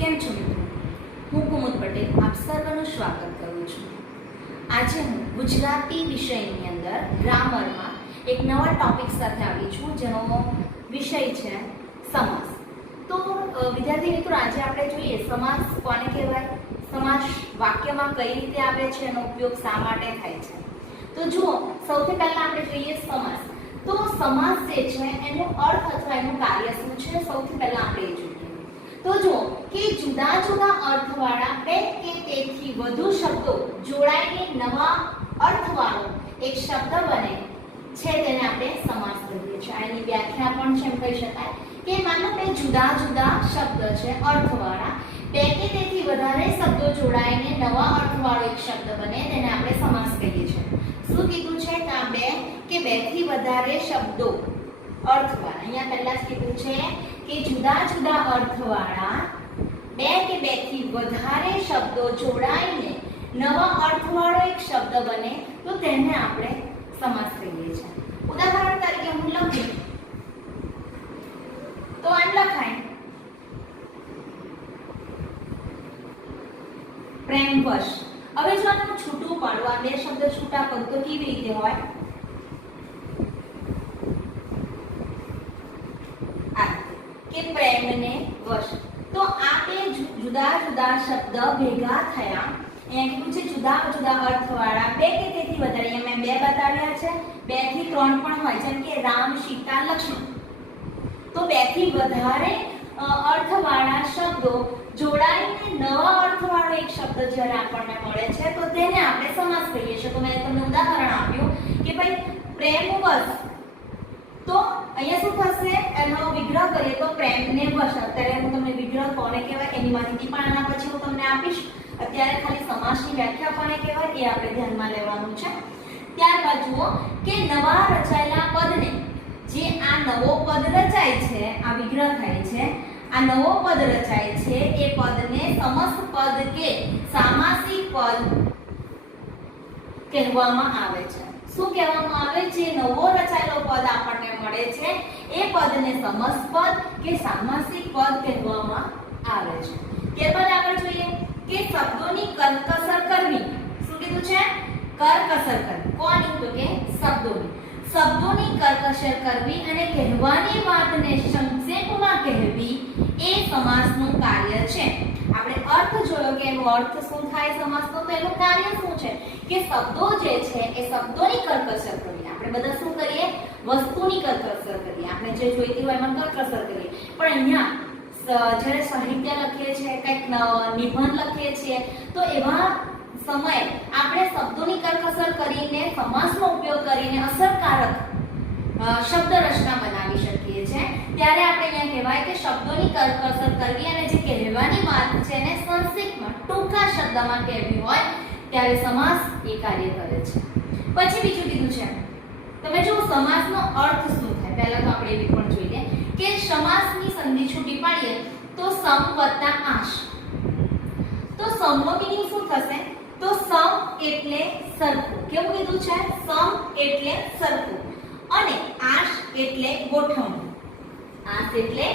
કેમ છો મિત્રો? હું કુમુદ પટેલ આપ સર્વનું સ્વાગત કરું છું. આજે હું ગુજરાતી વિષયની અંદર ગ્રામરમાં એક નવા ટોપિક સાથે આવી છું, જેનો વિષય છે સમાસ. તો વિદ્યાર્થી મિત્રો, આજે આપણે જોઈએ સમાસ કોને કહેવાય, સમાસ વાક્યમાં કઈ રીતે આવે છે, એનો ઉપયોગ શા માટે થાય છે. તો જુઓ, સૌથી પહેલા આપણે જોઈએ સમાસ. તો સમાસ જે છે એનો અર્થ અથવા એનું કાર્ય શું છે, સૌથી પહેલા આપણે એ જોઈએ. તો જુઓ કે જુદા જુદા અર્થવાળા બે કે તેથી વધુ શબ્દો જોડાઈને નવા અર્થવાળો એક શબ્દ બને છે, તેને આપણે સમાસ કહીએ છીએ. આની વ્યાખ્યા પણ છે એમ કહી શકાય કે માનો કે જુદા જુદા શબ્દ છે અર્થવાળા, બે કે તેથી વધારે શબ્દો જોડાઈને નવા અર્થવાળો એક શબ્દ બને, તેને આપણે સમાસ કહીએ છીએ. શું કીધું છે કે આ બે કે બેથી વધારે શબ્દો અર્થવાળા, અહીંયા પહેલા જ કીધું છે કે જુદા જુદા અર્થવાળા બે કે બેથી વધારે શબ્દો જોડાઈને નવા અર્થવાળો એક શબ્દ બને, તો તેને આપણે સમાસ કહીએ છીએ. ઉદાહરણ તરીકે હું લખું તો આમ લખાય પ્રેમવશ. હવે જો આને છૂટું પાડું, આ બે શબ્દ છૂટા કરું તો કેવી રીતે હોય? કે પ્રેમને વશ. તો આ બે જુદા જુદા શબ્દ ભેગા થયા, અહીંયા કીધું છે જુદા જુદા અર્થવાળા બે કે તેથી વધારે, અહીંયા મેં બે બતાવ્યા છે, 2 થી 3 પણ હોય, જેમ કે રામ, સીતા, લક્ષ્મણ. તો 2 થી વધારે અર્થવાળા શબ્દો જોડાઈને નવા અર્થવાળો એક શબ્દ જ્યારે આપણને મળે છે, તો તેને આપણે સમાસ કહીએ છીએ. તો મેં તમને ઉદાહરણ આપ્યું કે ભાઈ પ્રેમવશ. તો અહીંયા શું થશે, એનો વિગ્રહ કરીએ તો પ્રેમને વશ. અત્યારે હું તમને વિગ્રહ કોને કહેવાય એની માહિતી પણ આના પછી હું તમને આપીશ. અત્યારે ખાલી સમાસની વ્યાખ્યા કોને કહેવાય એ આપણે ધ્યાનમાં લેવાનું છે. ત્યારબાદ જુઓ કે નવા રચાયેલા પદને, જે આ નવો પદ રચાય છે, આ વિગ્રહ થાય છે, આ નવો પદ રચાય છે, એ પદને સમસ્ત પદ કે સામાસિક પદ કહેવામાં આવે છે. શું કહેવામાં આવે છે? નવો રચાયેલો પદ આપણને મળે છે, એ પદને સમસ્ત પદ કે સામાસિક પદ કહેવામાં આવે છે. ત્યારબાદ આગળ જોઈએ કે શબ્દોની કરકસર કરવી. શું કીધું છે? કરકસર કરવી. કોની? તો કે શબ્દોની. શબ્દોની કરકસર કરવી અને કહેવાની વાતને સંક્ષેપમાં કહેવી એ સમાસનું કાર્ય છે. આપણે અર્થ જોયો કે એનો અર્થ શું થાય સમાસનો, તો એનું કાર્ય શું છે કે શબ્દો જે છે એ શબ્દોની કરકસર કરવી. આપણે બધા શું કરીએ? વસ્તુની કરકસર કરીએ, આપણે જે જોઈતી હોય એમાં કરકસર કરીએ. પણ અહીંયા જ્યારે સાહિત્ય લખીએ છીએ, કંઈક નિબંધ લખીએ છીએ, તો એવા સમયે આપણે શબ્દોની કરકસર કરીને સમાસનો ઉપયોગ કરીને અસરકારક શબ્દ રચના બનાવી શકીએ છીએ. ત્યારે આપણે અહીંયા કહેવાય કે શબ્દોની કરકસર કરવી અને જે કહેવાની વાત છે એને સંક્ષિપ્તમાં ટૂંકા શબ્દમાં કહેવી હોય, ત્યારે સમાસ એ કાર્ય કરે છે. પછી બીજું કીધું છે, તમે જો સમાસનો અર્થ શું થાય, પહેલા તો આપણે એ પણ જોઈ લઈએ કે સમાસની સંધિ છૂટી પાડીએ તો સમ વત્તા આશ. તો સમનો મીનિંગ શું થશે? તો સમ એટલે સરખું. કેવું કીધું છે? સમ એટલે સરખું અને આશ એટલે ગોઠવણી. આશ એટલે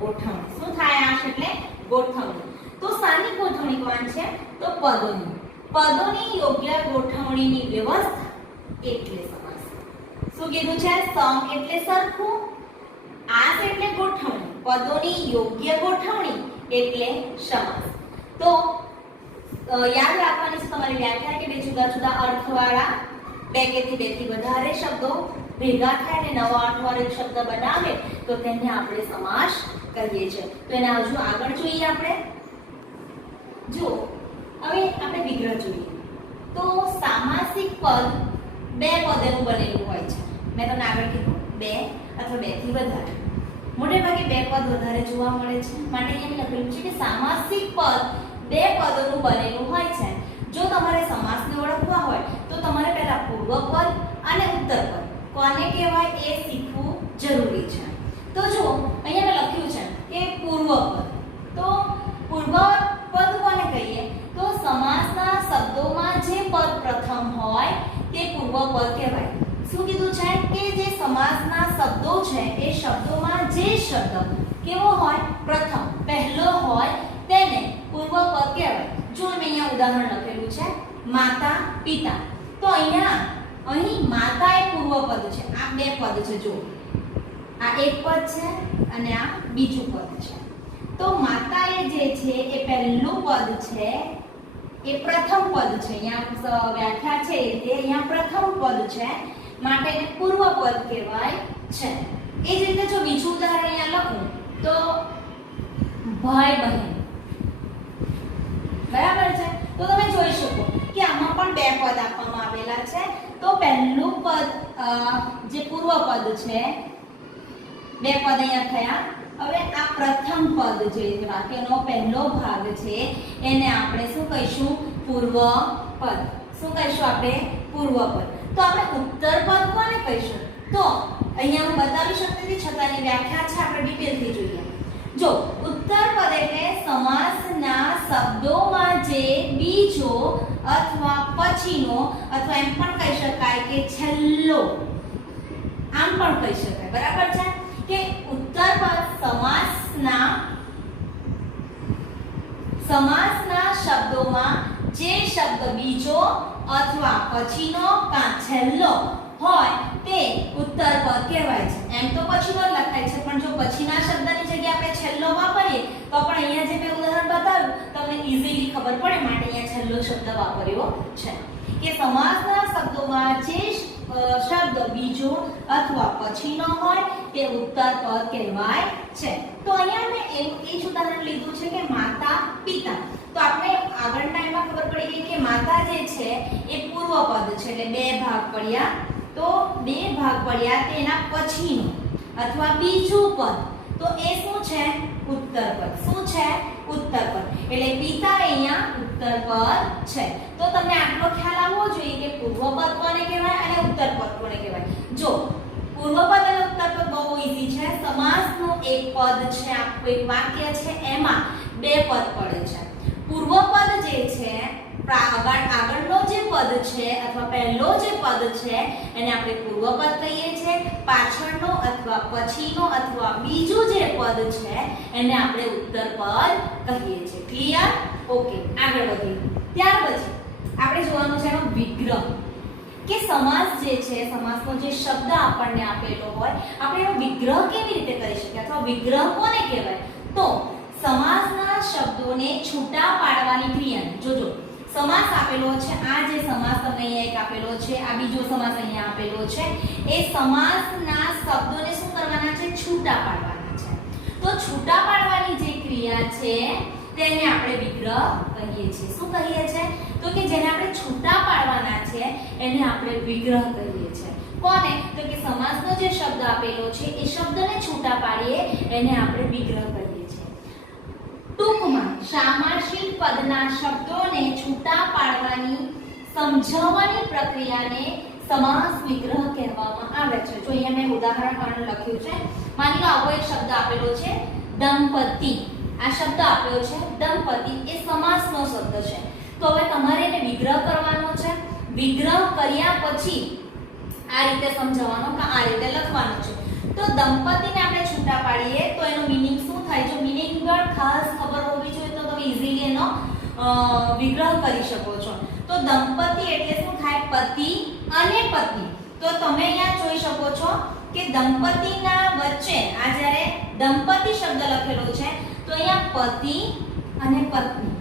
ગોઠવણી. શું થાય? આશ એટલે ગોઠવણી. તો સાની ગોઠવણી કોણ છે? તો પદોની. પદોની યોગ્ય ગોઠવણીની વ્યવસ્થા એટલે સમાસ. શું કીધું છે? સમ એટલે સરખું, આશ એટલે ગોઠવણી, પદોની યોગ્ય ગોઠવણી એટલે સમાસ. તો યાદ રાખવાની છે તમારી વ્યાખ્યા કે બે જુદા જુદા અર્થવાળા બે કે તેથી વધારે શબ્દો ભેગા થાય અને નવા અર્થવાળો એક શબ્દ બનાવે, તો તેને આપણે સમાસ કહીએ છીએ. તો એને હજુ આગળ જોઈએ આપણે. જો હવે આપણે વિગ્રહ જોઈએ તો સામાસિક પદ બે પદોનું બનેલું હોય છે. મેં તમને આગળ કીધું 2 અથવા 2 થી વધારે. મોટે ભાગે 2 પદ વધારે જોવા મળે છે, માટે અહીંયા લખેલું છે કે સામાસિક પદ 2 પદોનું બનેલું હોય છે. જો તમારે સમાસને ઓળખવા હોય તો તમારે પહેલા પૂર્વ પદ અને ઉત્તર પદ કોને કહેવાય એ શીખવું જરૂરી છે. તો જો અહીંયા મેં લખ્યું છે કે પૂર્વ પદ. તો પૂર્વ પદ કોને કહીએ? તો સમાસના શબ્દોમાં જે પદ પ્રથમ હોય તે પૂર્વ પદ કહેવાય. શું કીધું છે કે જે સમાસના શબ્દો છે એ શબ્દોમાં જે શબ્દ કેવો હોય? પ્રથમ, પહેલો હોય તેને પૂર્વપદ કહેવાય. જો મેં અહીંયા ઉદાહરણ લખેલું છે માતા પિતા, તો અહીં માતા એ પૂર્વપદ છે. આ બે પદ છે, જો આ એક પદ છે અને આ બીજું પદ છે. તો માતા એ જે છે એ પહેલું પદ છે, એ પ્રથમ પદ છે. અહીંયા વ્યાખ્યા છે તે અહીંયા પ્રથમ પદ છે, માટે એને પૂર્વપદ કહેવાય છે. એ જ રીતે જો બીજું ઉદાહરણ અહીંયા લખું તો ભાઈ બહેન, બરાબર છે. તો તમે જોઈ શકો કે આમાં પણ બે પદ આપવામાં આવેલા છે. તો પહેલું પદ જે પૂર્વપદ છે, બે પદ અહીંયા થયા. હવે આ પ્રથમ પદ જે વાક્યનો પહેલો ભાગ છે એને આપણે શું કહીશું? પૂર્વપદ. શું કહીશું આપણે? પૂર્વપદ. તો આપણે ઉત્તરપદ કોને કહીશું? તો અહીંયા હું બતાવી શકતી નથી, છતાંની વ્યાખ્યા છે, આપણે ડિટેલથી જોઈએ. જો ઉત્તરપદ એટલે સમાસના શબ્દોમાં જે બીજો અથવા પછીનો અથવા એમ પણ કહી શકાય કે છેલ્લો, આમ પણ કહી શકાય, બરાબર છે, કે ઉત્તરપદ સમાસના શબ્દોમાં જે શબ્દ બીજો અથવા પછીનો કાં છેલ્લો હોય તે ઉત્તરપદ કહેવાય છે. એમ તો પછીનો જ લખાય છે, પણ જો પછીના શબ્દની જગ્યાએ આપણે છેલ્લો વાપરીએ તો પણ અહીંયા જે મેં ઉદાહરણ બતાવ્યું તમને ઈઝીલી ખબર પડે, માટે અહીંયા છેલ્લો શબ્દ વાપર્યો છે. કે સમાસના શબ્દોમાં જે શબ્દ બીજો અથવા પછીનો હોય તે ઉત્તરપદ કહેવાય છે. તો અહીંયા મેં એ જ ઉદાહરણ લીધું છે કે માતા પિતા. તો આપણે આગળના એમાં ખબર પડી ગઈ કે માતા જે છે એ પૂર્વપદ છે, એટલે બે ભાગ પડ્યા. તો બે ભાગ પડ્યા તેના પછીનો અથવા બીજું પદ, તો એ શું છે? ઉત્તરપદ. શું છે? ઉત્તરપદ. એટલે પિતા અહીંયા ઉત્તરપદ છે. તો તમને આટલો ખ્યાલ આવવો જોઈએ કે પૂર્વપદ કોને કહેવાય અને ઉત્તરપદ કોને કહેવાય. જો પૂર્વપદ અને ઉત્તરપદ બહુ ઈઝી છે. સમાસનું એક પદ છે, આખું એક વાક્ય છે, એમાં બે પદ પડે છે. પૂર્વપદ જે છે આગળનો જે પદ છે અથવા પહેલો જે પદ છે એને આપણે પૂર્વપદ કહીએ છીએ. પાછળનો અથવા પછીનો અથવા બીજું જે પદ છે એને આપણે ઉત્તરપદ કહીએ છીએ. ક્લિયર? ઓકે, આગળ વધીએ. ત્યાર પછી આપણે જોવાનું છે એનો વિગ્રહ, કે સમાસ જે છે, સમાસનો જે શબ્દ આપણને આપેલો હોય આપણે એનો વિગ્રહ કેવી રીતે કરી શકીએ અથવા વિગ્રહ કોને કહેવાય? તો સમાસના શબ્દોને છૂટા પાડવાની ક્રિયા. જોજો સમાસ આપેલો છે, આ જે સમાસ તમને અહીંયા એક આપેલો છે, આ બીજો સમાસ અહીંયા આપેલો છે, એ સમાસના શબ્દોને શું કરવાના છે? છૂટા પાડવાના છે. તો છૂટા પાડવાની જે ક્રિયા છે તેને આપણે વિગ્રહ કહીએ છીએ. શું કહીએ છીએ? તો કે જેને આપણે છૂટા પાડવાના છે એને આપણે વિગ્રહ કહીએ છીએ. કોને? તો કે સમાસનો જે શબ્દ આપેલો છે એ શબ્દને છૂટા પાડીએ એને આપણે વિગ્રહ કહીએ છીએ. ટૂંકમાં સામાસિક પદના શબ્દોને છૂટા પાડવાની સમજાવવાની પ્રક્રિયાને સમાસ વિગ્રહ કહેવામાં આવે છે. જો અહીંયા મેં ઉદાહરણ પણ લખ્યું છે. માની લો આવો એક શબ્દ આપેલો છે દંપતિ. આ શબ્દ આપ્યો છે દંપતિ, એ સમાસનો શબ્દ છે. તો હવે તમારે એને વિગ્રહ કરવાનો છે. વિગ્રહ કર્યા પછી આ રીતે સમજાવવાનો કે આ રીતે લખવાનો છે. તો દંપતિને આપણે છૂટા પાડીએ તો એનો મીનિંગ શું થાય? જો મીનિંગ ખાસ ખબર હોવી જોઈએ તો તમે ઈઝીલી એનો વિગ્રહ કરી શકો છો. તો દંપતિ એટલે શું થાય? પતિ અને પત્ની. તો તમે અહીંયા જોઈ શકો છો કે દંપતિના વચ્ચે આ જ્યારે દંપતિ શબ્દ લખેલો છે તો અહીંયા પતિ અને પત્ની,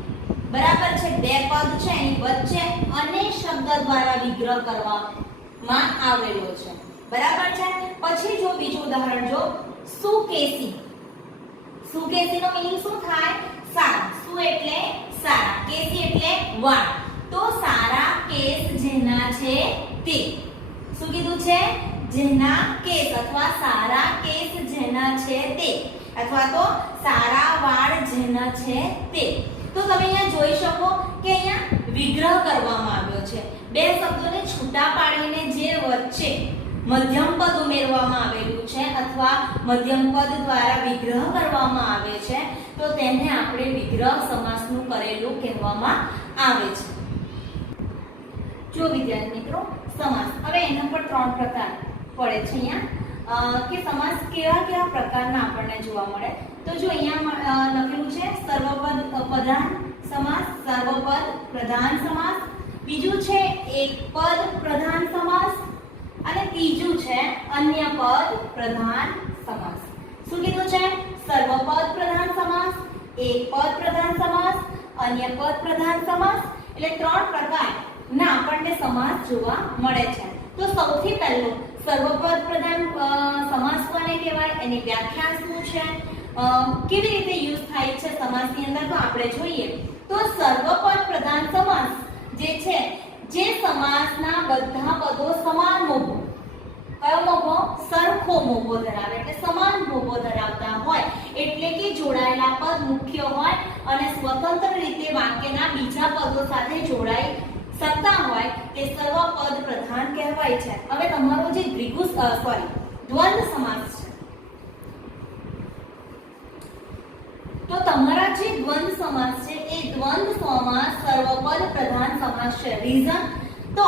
બરાબર છે, બે પદ છે, એની વચ્ચે અને શબ્દ દ્વારા વિગ્રહ કરવામાં આવેલો છે, બરાબર છે. પછી જો બીજું ઉદાહરણ જો સુકેસી. સુકેસીનો મીનિંગ શું થાય? સારા. સુ એટલે સારા, કેસી એટલે વાળ. તો સારા કેસ જેના છે તે. શું કીધું છે? જેના કેસ અથવા સારા કેસ જેના છે તે, અથવા તો સારા વાળ જેના છે તે. તો તમે અહીંયા જોઈ શકો કે અહીંયા વિગ્રહ કરવામાં આવ્યો છે. બે શબ્દોને છૂટા પાડીને જે વચ્ચે મધ્યમ પદ ઉમેરવામાં આવેલું છે અથવા મધ્યમ પદ દ્વારા વિગ્રહ કરવામાં આવે છે તો તેને આપણે વિગ્રહ સમાસનું કરેલું કહેવામાં આવે છે. જો વિદ્યાર્થી મિત્રો સમાસ, હવે એના પર ત્રણ પ્રકાર પડે છે અહીંયા. કે સમાસ કેવા કેવા પ્રકારના આપણને જોવા મળે. તો જો અહીંયા લખેલું છે સર્વપદ પ્રધાન સમાસ, સર્વપદ પ્રધાન સમાસ, બીજું છે એકપદ પ્રધાન સમાસ અને ત્રીજું છે અન્ય પદ પ્રધાન સમાસ. શું કીધું છે? સર્વપદ પ્રધાન સમાસ, એકપદ પ્રધાન સમાસ, અન્ય પદ પ્રધાન સમાસ. એટલે ત્રણ પ્રકારના આપણને સમાસ જોવા મળે છે. તો સૌથી પહેલું સર્વપદ પ્રધાન સમાસ કોને કહેવાય, એની વ્યાખ્યા શું છે, કેવી રીતે યુઝ થાય છે સમાસની અંદર, તો આપણે જોઈએ. તો સર્વપદ પ્રધાન સમાસ જે છે, જે સમાસના બધા પદો સમાન મોભો, કયો મોભો? સરખો મોભો ધરાવે, એટલે સમાન મોભો ધરાવતા હોય, એટલે કે જોડાયેલા પદ મુખ્ય હોય અને સ્વતંત્ર રીતે વાક્યના બીજા પદો સાથે જોડાઈ શકતા હોય તે સર્વપદ પ્રધાન કહેવાય છે. હવે તમારો જે દ્વંદ્વ સમાસ છે, તો તમારા જે દ્વંદ્વ સમાસ છે એ દ્વંદ્વ સમાસ સર્વપદ પ્રધાન સમાસ છે. રીઝન તો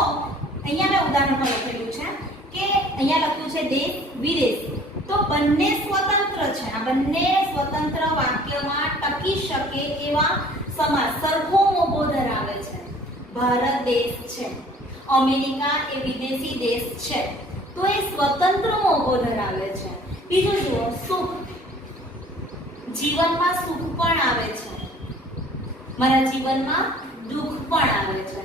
અહીંયા મેં ઉદાહરણ પર લખેલું છે કે અહીંયા લખ્યું છે દેશ વિદેશ, તો બંને સ્વતંત્ર છે. આ બંને સ્વતંત્ર વાક્યમાં ટકી શકે એવા સમાસ સરખો મોભો ધરાવે છે. ભારત દેશ છે, અમેરિકા એ વિદેશી દેશ છે, તો એ સ્વતંત્ર મોભો ધરાવે છે. બીજું જુઓ, સુખ, જીવનમાં સુખ પણ આવે છે, મારા જીવનમાં દુઃખ પણ આવે છે.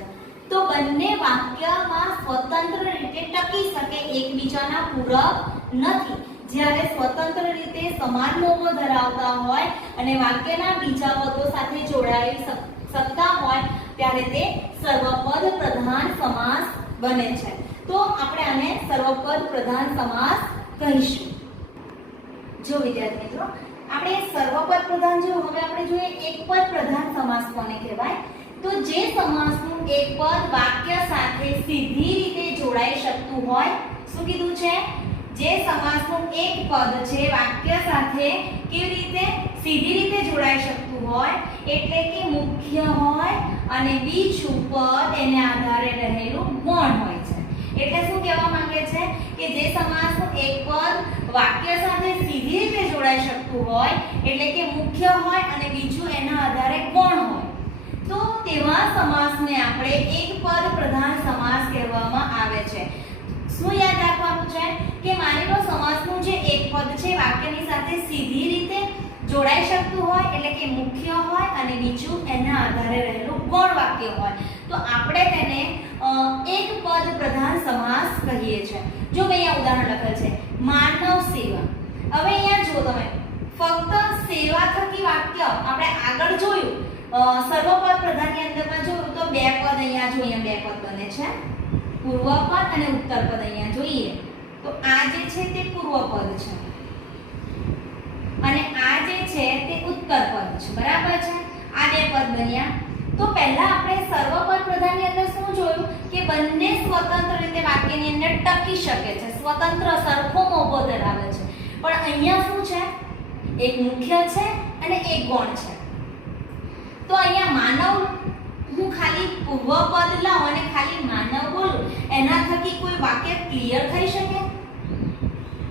તો બંને વાક્યમાં સ્વતંત્ર રીતે ટકી શકે, એકબીજાના પૂરક નથી. જ્યારે સ્વતંત્ર રીતે સમાન મોભો ધરાવતા હોય અને વાક્યના બીજા પદો સાથે જોડાઈ શકતા હોય ત્યારે તે સર્વપદ પ્રધાન સમાસ બને છે. તો આપણે આને સર્વપદ પ્રધાન સમાસ કહીશું. જો વિદ્યાર્થી મિત્રો, આપણે સર્વપદ પ્રધાન જો હવે આપણે જોઈએ એકપદ પ્રધાન સમાસ કોને કહેવાય, તો જે સમાસનું એક પદ વાક્ય સાથે સીધી રીતે જોડાઈ શકતું હોય. શું કીધું છે? જે સમાસનું એક પદ છે વાક્ય સાથે કેવી રીતે સીધી રીતે જોડાઈ શકતું હોય, એટલે કે મુખ્ય હોય અને બીજું પદ એને આધારે રહેલું ગૌણ હોય છે. એટલે શું કહેવા માંગે છે કે જે સમાસનું એક પદ વાક્ય સાથે સીધી રીતે જોડાઈ શકતું હોય, એટલે કે મુખ્ય હોય અને બીજું એના આધારે ગૌણ હોય, તો તેવા સમાસને આપણે એકપદ પ્રધાન સમાસ કહેવામાં આવે છે. શું યાદ રાખવાનું છે કે માની લો સમાસનું જે એક પદ છે વાક્યની સાથે સીધી રીતે જોડાઈ શકતું હોય, એટલે કે મુખ્ય હોય અને બીજું એના આધારે રહેલું ગૌણ વાક્ય હોય, તો આપણે તેને એકપદ પ્રધાન સમાસ કહીએ છીએ. જો અહીંયા ઉદાહરણ લખેલ છે માનવ સેવા. હવે અહીંયા જો તમે ફક્ત સેવા થકી વાક્ય આપણે આગળ જોયું, સર્વપદ પ્રધાનની અંદરમાં જોયું તો બે પદ અહીંયા જોઈએ, બે પદ બને છે, પૂર્વ પદ અને ઉત્તર પદ. અહીંયા જોઈએ તો આ જે છે તે પૂર્વ પદ છે અને આ જે છે તે ઉત્તર પદ છે, બરાબર છે. આ બે પદ બન્યા. તો પહેલા આપણે સર્વપદ પ્રધાનની અંદર શું જોયું કે બંને સ્વતંત્ર રીતે વાક્યની અંદર ટકી શકે છે, સ્વતંત્ર સરખો મોભો ધરાવે છે. પણ અહીંયા શું છે? એક મુખ્ય છે અને એક ગૌણ છે. તો અહીંયા માનવ, હું ખાલી પૂર્વ પદ લાવું અને ખાલી માનવ બોલું, એના થકી કોઈ વાક્ય ક્લિયર થઈ શકે?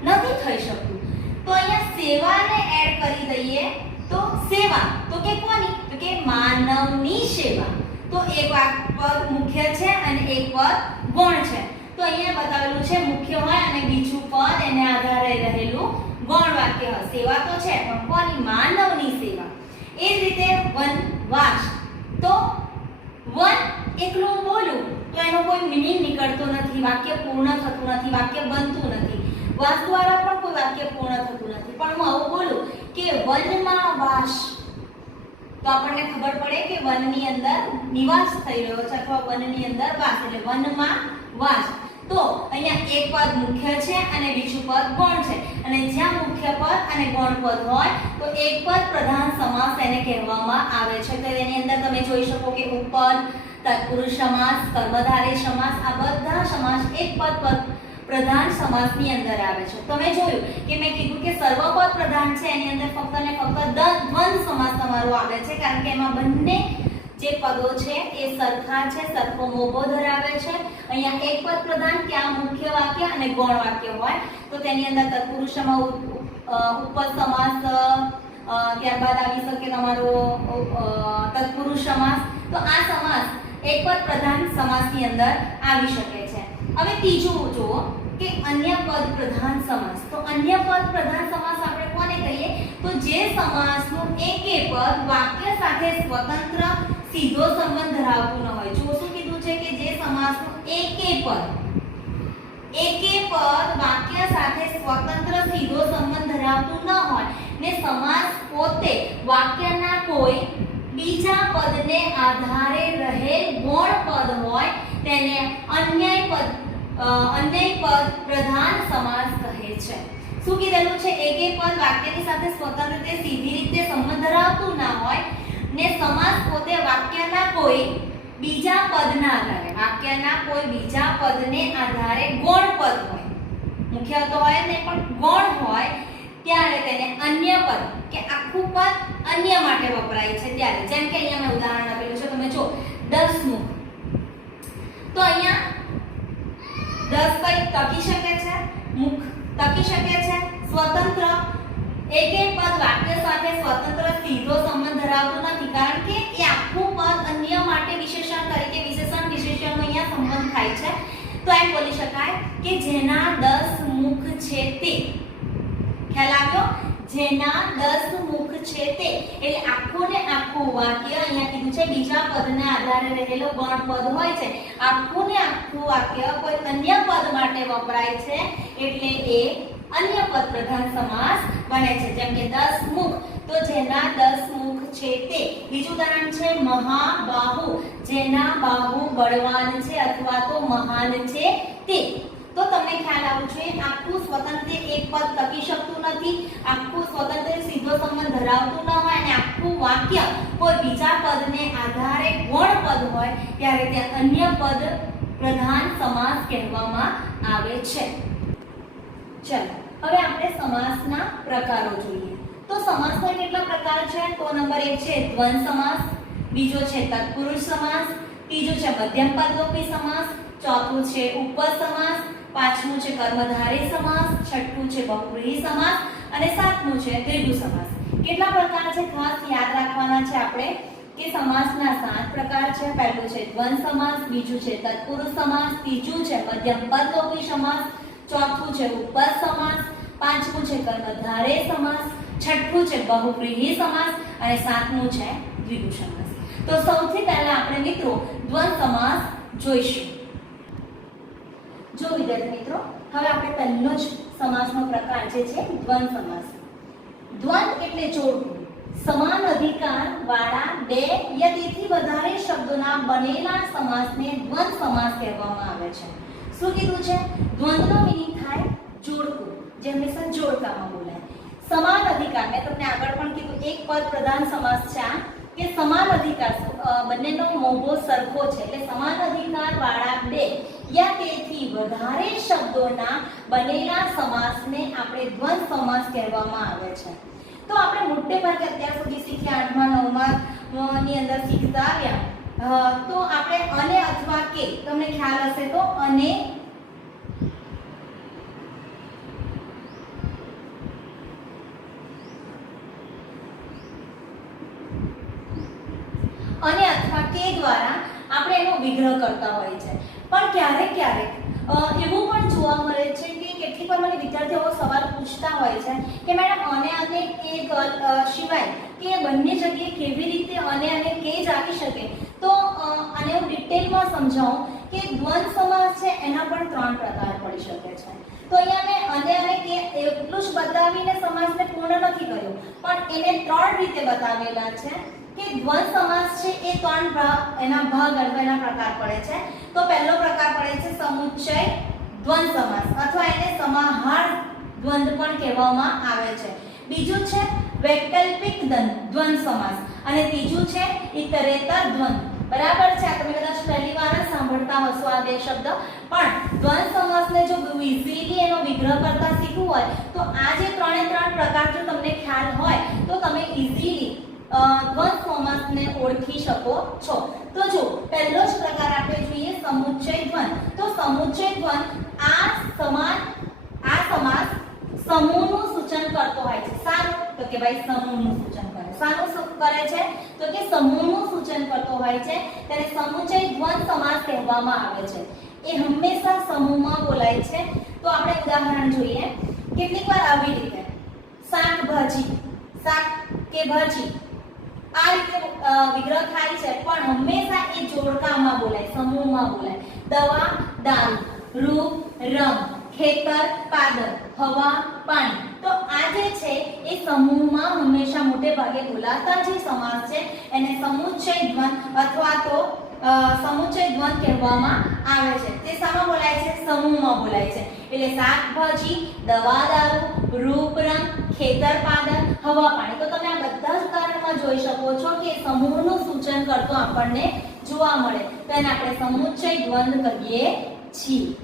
નથી થઈ શકતું. તો અહીંયા સેવાને એડ કરી દઈએ તો સેવા, તો કે કોની? તો કે માનવની સેવા. તો એક પદ મુખ્ય છે અને એક પદ ગૌણ છે. તો અહીંયા બતાવેલું છે મુખ્ય હોય અને બીજું પદ એને આધારે રહેલું ગૌણ વાક્ય હોય. સેવા તો છે પણ કોની? માનવની સેવા. એ જ રીતે વનવાસ, તો વન એકલું બોલું તો એનો કોઈ મીનિંગ નીકળતો નથી, વાક્ય પૂર્ણ થતું નથી, વાક્ય બનતું નથી. વાસ દ્વારા પણ કોઈ વાક્ય પૂર્ણ થતું નથી. પણ હું આવું બોલું કે વનમાં વાસ, તો આપણને ખબર પડે કે વનની અંદર નિવાસ થઈ રહ્યો છે અથવા વનની અંદર વાસ, એટલે વનમાં વાસ. તો અહીંયા એક પદ મુખ્ય છે અને બીજું પદ ગૌણ છે, અને જ્યાં મુખ્ય પદ અને ગૌણ પદ હોય તો એક પદ પ્રધાન સમાસ એને કહેવામાં આવે છે. તો એની અંદર તમે જોઈ શકો કે ઉપપદ, તત્પુરુષ સમાસ, કર્મધારય સમાસ, આ બધા સમાસ એક પદ પ્રધાન સમાસની અંદર આવે છે. તમે જોયું કે મેં કીધું કે સર્વપદ પ્રધાન છે એની અંદર ફક્ત ને ફક્ત દ્વંદ્વ સમાસ તમારો આવે છે, કારણ કે એમાં બંને જે પદો છે એ સરખા છે, સરખો મોભો ધરાવે છે. અહીંયા એક પદ પ્રધાન ક્યાં મુખ્ય વાક્ય અને ગૌણ વાક્ય હોય તો તેની અંદર તત્પુરુષમાં ઉપપદ સમાસ, ત્યારબાદ આવી શકે તમારો તત્પુરુષ સમાસ. તો આ સમાસ એક પદ પ્રધાન સમાસની અંદર આવી શકે છે. હવે ત્રીજું જુઓ કે અન્ય પદ પ્રધાન સમાસ. તો અન્ય પદ પ્રધાન સમાસ આપણે કોને કહીએ તો જે સમાસનું એકે પદ વાક્ય સાથે સ્વતંત્ર સીધો સંબંધ ધરાવતું ન હોય. જો શું કીધું છે કે જે સમાસનું એકે પદ વાક્ય સાથે સ્વતંત્ર સીધો સંબંધ ધરાવતું ન હોય ને સમાસ પોતે વાક્યના કોઈ બીજા પદને આધારે રહેલ ગૌણ પદ હોય તેને અન્ય પદ પ્રધાન સમાસ કહે છે. શું કીધેલું છે? એકે પદ વાક્યની સાથે સ્વતંત્ર રીતે સીધી રીતે સંબંધ ધરાવતું ના હોય ને સમાસ પોતે વાક્યના કોઈ બીજા પદના પદને આધારે ગૌણ પદ હોય, મુખ્ય તો હોય ને પણ ગૌણ હોય ત્યારે તેને અન્ય પદ કે આખું પદ અન્ય માટે વપરાય છે ત્યારે. જેમ કે અહીંયા મેં ઉદાહરણ આપેલું છે, તમે જો 10 મુખ. તો અહીંયા 10 કઈ ટકી શકે છે, મુખ ટકી શકે છે, સ્વતંત્ર એકે પદ વાક્ય સાથે સ્વતંત્ર સીધો સંબંધ ધરાવતું નથી કારણ કે એ આખું પદ અન્ય માટે વિશેષણ તરીકે વિશેષણનો અહીંયા સંબંધ થાય છે. તો એમ બોલી શકાય કે જેના 10 મુખ છે તે. ખ્યાલ આવ્યો? જેના 10 મુખ છે તે એટલે આખું ને આખું વાક્ય અહીંયા કીધું છે બીજા પદના આધારે રહેલો ગૌણ પદ હોય છે. આખું ને આખું વાક્ય કોઈ અન્ય પદ માટે વપરાય છે એટલે એ અન્ય પદ પ્રધાન સમાસ બને છે. જેમ કે 10 મુખ, તો જેના 10 મુખ છે તે. બીજું ઉદાહરણ છે મહાબાહુ, જેના બાહુ બળવાન છે અથવા તો મહાન છે તે. તો તમને ખ્યાલ આવવો જોઈએ આખું સ્વતંત્ર એક પદ ટકી શકતું નથી, આખું સ્વતંત્ર સીધો સંબંધ ધરાવતું ન હોય અને આખું વાક્ય કોઈ બીજા પદને આધારે ગૌણ પદ હોય ત્યારે તે અન્ય પદ પ્રધાન સમાસ કહેવામાં આવે છે. ચલો હવે આપણે સમાસના પ્રકારો જોઈએ. તો સમાસના કેટલા પ્રકાર છે? તો નંબર 1 છે દ્વંદ સમાસ, બીજો છે તત્પુરુષ સમાસ, ત્રીજો છે મધ્યમ પદલોપી સમાસ, ચોથું છે ઉપપદ સમાસ, પાંચમું છે કર્મધારય સમાસ, છઠ્ઠું છે બહુવ્રીહી સમાસ અને સાતમું છે દ્વિગુ સમાસ. કેટલા પ્રકાર છે ખાસ યાદ રાખવાના છે આપણે કે સમાસના 7 પ્રકાર છે. પહેલું છે દ્વંદ સમાસ, બીજું છે તત્પુરુષ સમાસ, ત્રીજું છે મધ્યમ પદલોપી સમાસ, ચોથું છે ઉપપદ સમાસ, પાંચમું છે કર્મધારય સમાસ, છઠ્ઠું છે બહુવ્રીહી સમાસ અને સાતમું છે દ્વિગુ સમાસ. તો સૌથી પહેલા આપણે મિત્રો દ્વંદ સમાસ જોઈશું. જો વિદ્યાર્થી મિત્રો, હવે આપણે પહેલો જ સમાસનો પ્રકાર જે છે દ્વંદ સમાસ. દ્વંદ એટલે જોડકું. સમાન અધિકાર વાળા બે યા તેથી વધારે શબ્દોના બનેલા સમાસને દ્વંદ સમાસ કહેવામાં આવે છે. શું કીધું છે? દ્વંદનો મીનિંગ થાય જોડકું, જે હંમેશા જોડકામાં બોલાય. સમાન અધિકાર, મેં તમને આગળ પણ કીધું એક પદ પ્રધાન સમાસ છે આ, કે સમાન અધિકાર બંનેનો મોભો સરખો છે એટલે સમાન અધિકાર વાળા બે યા તેથી વધારે શબ્દોના બનેલા સમાસને આપણે દ્વંદ સમાસ કહેવામાં આવે છે. તો આપણે મોટે ભાગે અત્યાર સુધી શીખ્યા 8મા 9મા ની અંદર શીખતા આવ્યા. તો આપણે અને અથવા કે, તમને ખ્યાલ હશે તો અને અથવા કે દ્વારા આપણે એનો વિગ્રહ કરતા હોય છે. પણ ક્યારેક એવું પણ જોવા મળે છે કે કેટલીક વાર મને વિદ્યાર્થીઓ સવાલ પૂછતા હોય છે કે મેડમ અને કે સિવાય કે બંને જગ્યાએ કેવી રીતે અને કે જ આવી શકે. તો આને હું ડિટેલમાં સમજાવું કે દ્વંદ સમાસ છે એના પણ 3 પ્રકાર પડી શકે છે. તો અહીંયા મેં અને કે એટલું જ બતાવીને સમાસને પૂર્ણ નથી કર્યો, પણ એને 3 રીતે બતાવેલા છે કે દ્વંદ સમાસ છે એ 3 એના ભાગ અથવા એના પ્રકાર પડે છે. તો પહેલો પ્રકાર પડે છે સમુચ્ચય દ્વંદ સમાસ અથવા એને સમાહાર દ્વંદ પણ કહેવામાં આવે છે. બીજું છે વૈકલ્પિક દ્વંદ સમાસ અને ત્રીજું છે ઇતરેતર દ્વંદ. બરાબર છે? આ તમે કદાચ પહેલી વાર જ સાંભળતા હશો આ બે શબ્દ, પણ દ્વંદ સમાસને જો ઇઝીલી એનો વિગ્રહ કરતા શીખવું હોય તો આ જે 3 પ્રકાર જો તમને ખ્યાલ હોય તો તમે ઇઝીલી દ્વંદ સમાસને ઓળખી શકો છો. તો જો પહેલો જ પ્રકાર આપણે જોઈએ સમુચ્ચય દ્વંદ. તો સમુચ્ચય દ્વંદ આ સમાસ સમૂહનું સૂચન કરતો હોય છે. સારું, તો કે ભાઈ સમૂહનું સૂચન કરે. શાનું કરે છે? તો કે સમૂહનું સૂચન કરતો હોય છે. તેને સમુચ્ચય દ્વંદ સમાસ કહેવામાં આવે છે. એ હંમેશા સમૂહમાં બોલાય છે. તો આપણે ઉદાહરણ જોઈએ. કેટલીક વાર આવી રીતે શાકભાજી, શાક કે ભાજી આ રીતે વિગ્રહ થાય છે, પણ હંમેશા એ જોડકામાં બોલાય, સમૂહમાં બોલાય. દવા, દારૂ, રૂપ, રંગ, ખેતર, પાદર, હવા, પાણી. તો આ જે છે એ સમૂહમાં હંમેશા મોટે ભાગે બોલાતા જે સમાસ છે એને સમુચ્ચય દ્વંદ અથવા તો સમુચ્ચય દ્વંદ કહેવામાં આવે છે. તે શામાં બોલાય છે? સમૂહમાં બોલાય છે. એટલે શાકભાજી, દવા, દારૂ, રૂપ, રંગ, ખેતર, પાદર, હવા, પાણી. તો તમે આ બધા જ ઉદાહરણમાં જોઈ શકો છો કે સમૂહનું સૂચન કરતો આપણને જોવા મળે. તો એને આપણે સમુચ્ચય દ્વંદ કહીએ છીએ.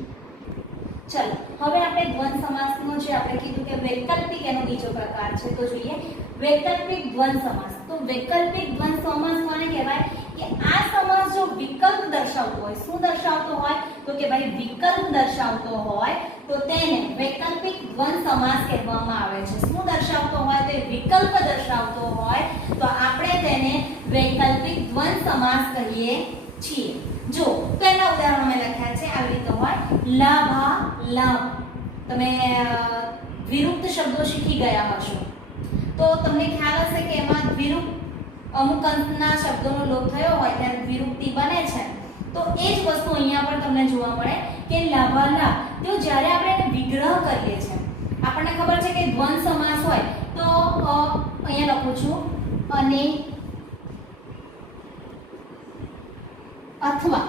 ચલો હવે આપણે દ્વંદ સમાસનો જે આપણે કીધું કે વૈકલ્પિક એનો બીજો પ્રકાર છે, તો જોઈએ વૈકલ્પિક દ્વંદ સમાસ. તો વૈકલ્પિક દ્વંદ સમાસ કોને કહેવાય? કે આ સમાસ જો વિકલ્પ દર્શાવતો હોય. શું દર્શાવતો હોય? તો કે ભાઈ વિકલ્પ દર્શાવતો હોય તો તેને વૈકલ્પિક દ્વંદ સમાસ કહેવામાં આવે છે. શું દર્શાવતો હોય? તો વિકલ્પ દર્શાવતો હોય તો આપણે તેને વૈકલ્પિક દ્વંદ સમાસ કહીએ છીએ. જો તો એના ઉદાહરણો મેં લખ્યા છે આવી રીતે હોય. લાભા, લાભ. તમે વિરુક્ત શબ્દો શીખી ગયા હશો તો તમને ખ્યાલ હશે કે એમાં વિરુક્ત અમુક અંતના શબ્દોનો લોપ થયો હોય ત્યારે વિરુક્તિ બને છે. તો એ જ વસ્તુ અહીંયા પણ તમને જોવા મળે કે લાભાલાભ. તો જ્યારે આપણે એને વિગ્રહ કરીએ છીએ, આપણને ખબર છે કે દ્વંદ સમાસ હોય તો અહીંયા લખું છું અને અથવા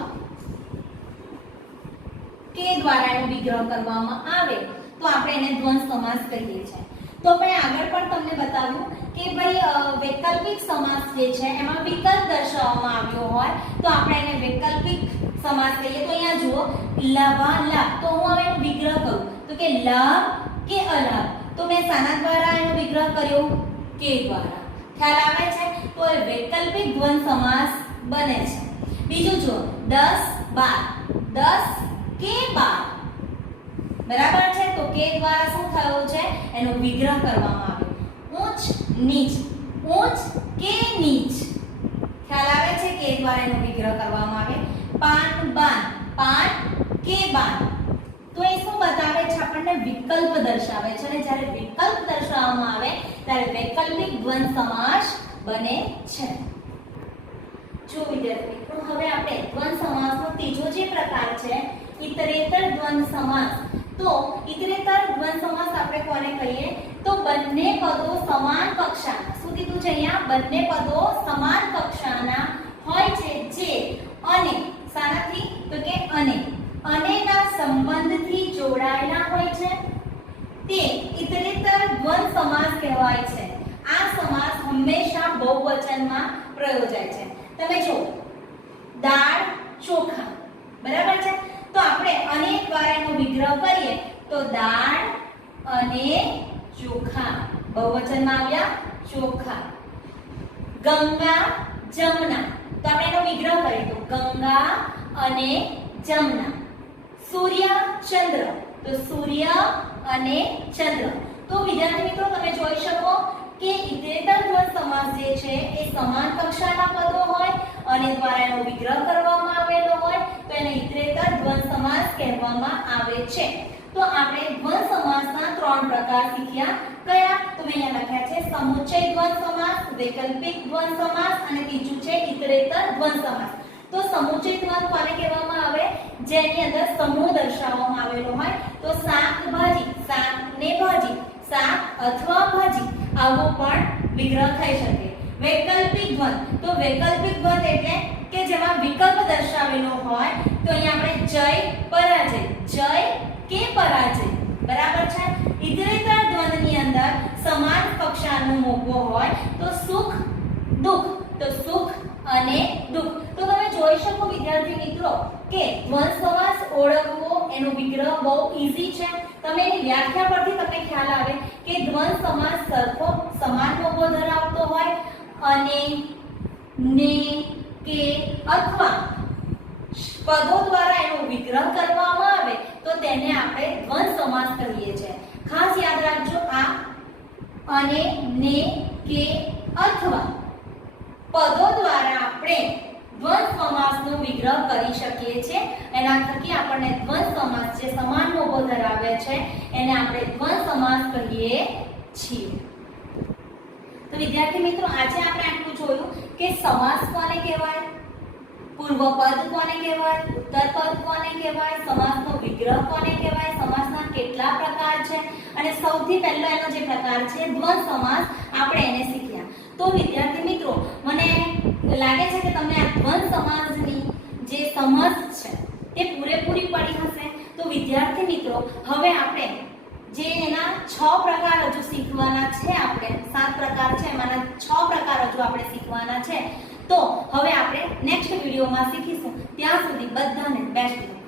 કે દ્વારા એનો વિગ્રહ કરવામાં આવે તો આપણે એને દ્વંદ સમાસ કહીએ છીએ. તો આપણે આગળ પણ તમને બતાવ્યું કે ભાઈ વૈકલ્પિક સમાસ જે છે એમાં વિકલ્પ દર્શાવવામાં આવ્યો હોય તો આપણે એને વૈકલ્પિક સમાસ કહીએ. તો અહીંયા જુઓ લાભાલાભ. તો હું હવે એનો વિગ્રહ કરું તો કે લાભ કે અલાભ. તો મેં શાના દ્વારા એનો વિગ્રહ કર્યો? કે દ્વારા. ખ્યાલ આવે છે? તો એ વૈકલ્પિક દ્વંદ સમાસ બને છે. બીજું જો 10, 12. 10 કે 12 બરાબર છે. તો કે દ્વારા શું થયું છે? એનો વિગ્રહ કરવામાં આવ્યો. ઊંચ, નીચ. ઊંચ કે નીચ. ખ્યાલ આવે છે? કે દ્વારા એનો વિગ્રહ કરવામાં આવે. પાન, બાન. પાન કે બાન. તો એ શું બતાવે છે? આપણને વિકલ્પ દર્શાવે છે. અને જ્યારે વિકલ્પ દર્શાવવામાં આવે ત્યારે વૈકલ્પિક દ્વંદ સમાસ બને છે. જો વિદ્યાર્થી મિત્રો હવે આપણે દ્વંદ સમાસનો ત્રીજો જે પ્રકાર છે ઇતરેતર દ્વંદ સમાસ. તો ઇતરેતર દ્વંદ સમાસ આપણે કોને કહીએ? તો બંને પદો સમાન કક્ષાના. શું કીધું છે અહીંયા? બંને પદો સમાન કક્ષાના હોય છે જે અને શાનાથી? તો કે અનેના સંબંધથી જોડાયેલા હોય છે તે ઇતરેતર દ્વંદ સમાસ કહેવાય છે. આ સમાસ હંમેશા બહુવચનમાં પ્રયોજાય છે. તમે જો દાળ, ચોખા. બરાબર છે. તો આપણે અને દ્વારા એનો વિગ્રહ કરીએ તો દાળ અને ચોખા. બહુવચનમાં આવ્યા ચોખા. ગંગા, જમના. તો આપણે એનો વિગ્રહ કરીએ તો ગંગા અને જમના. સૂર્ય, ચંદ્ર. તો સૂર્ય અને ચંદ્ર. તો વિદ્યાર્થી મિત્રો તમે જોઈ શકો કે ઇતરેતર દ્વંદ સમાસ જે છે એ સમાન કક્ષાના પદો હોય અને દ્વારા એનો વિગ્રહ કરવામાં આવેલો હોય તો એને ઇતરેતર દ્વંદ સમાસ કહેવામાં આવે છે. તો આપણે દ્વંદ સમાસના 3 પ્રકાર શીખ્યા. કયા? તો મેં અહીંયા લખ્યા છે સમુચ્ચય દ્વંદ સમાસ, વૈકલ્પિક દ્વંદ સમાસ અને ત્રીજું છે ઇતરેતર દ્વંદ સમાસ. તો સમુચ્ચય દ્વંદ કોને કહેવામાં આવે? જેની અંદર સમૂહ દર્શાવવામાં આવેલો હોય. તો શાકભાજી, શાક ને ભાજી, શાક અથવા ભાજી આવો પણ વિગ્રહ થઈ શકે. વૈકલ્પિક દ્વંદ. તો વૈકલ્પિક દ્વંદ એટલે કે જેમાં વિકલ્પ દર્શાવેલો હોય તો અહીંયા આપણે જય, પરાજય. જય કે પરાજય. બરાબર છે. ઇતરેતર દ્વંદની અંદર સમાન કક્ષાનો મોભો હોય તો સુખ, દુઃખ. તો સુખ અને દુઃખ. તો તમે જોઈ શકો વિદ્યાર્થી મિત્રો કે દ્વંદ સમાસ ઓળખવો એનો વિગ્રહ બહુ ઈઝી છે. તમે એની વ્યાખ્યા પરથી તમને ખ્યાલ આવે કે દ્વંદ સમાસ સરખો સમાન મોભો ધરાવતો હોય અને, ને, કે અથવા પદો દ્વારા એનો વિગ્રહ કરવામાં આવે તો તેને આપણે દ્વંદ સમાસ કહીએ છીએ. ખાસ યાદ રાખજો, આ અને, ને, કે અથવા પદો દ્વારા આપણે દ્વંદ સમાસનો વિગ્રહ કરી શકીએ છીએ. એના થકી આપણને દ્વંદ સમાસ જે સમાન લોભો ધરાવે છે એને આપણે દ્વંદ સમાસ કહીએ છીએ. તો વિદ્યાર્થી મિત્રો, આજે આપણે આટલું જોયું કે સમાસ કોને કહેવાય, પૂર્વપદ કોને કહેવાય, ઉત્તરપદ કોને કહેવાય, સમાસનો વિગ્રહ કોને કહેવાય, સમાસના કેટલા પ્રકાર છે અને સૌથી પહેલો એનો જે પ્રકાર છે દ્વંદ સમાસ, આપણે એને શીખ્યા. તો વિદ્યાર્થી મિત્રો, મને લાગે છે કે તમને આ દ્વંદ સમાસની જે સમજ છે તે પૂરેપૂરી પડી હશે. તો વિદ્યાર્થી મિત્રો, હવે આપણે જે એના 6 પ્રકાર હજુ શીખવાના છે, આપણે 7 પ્રકાર છે એમાંના 6 પ્રકાર હજુ આપણે શીખવાના છે. તો હવે આપણે નેક્સ્ટ વિડીયોમાં શીખીશું. ત્યાં સુધી બધાને બેસ્ટ.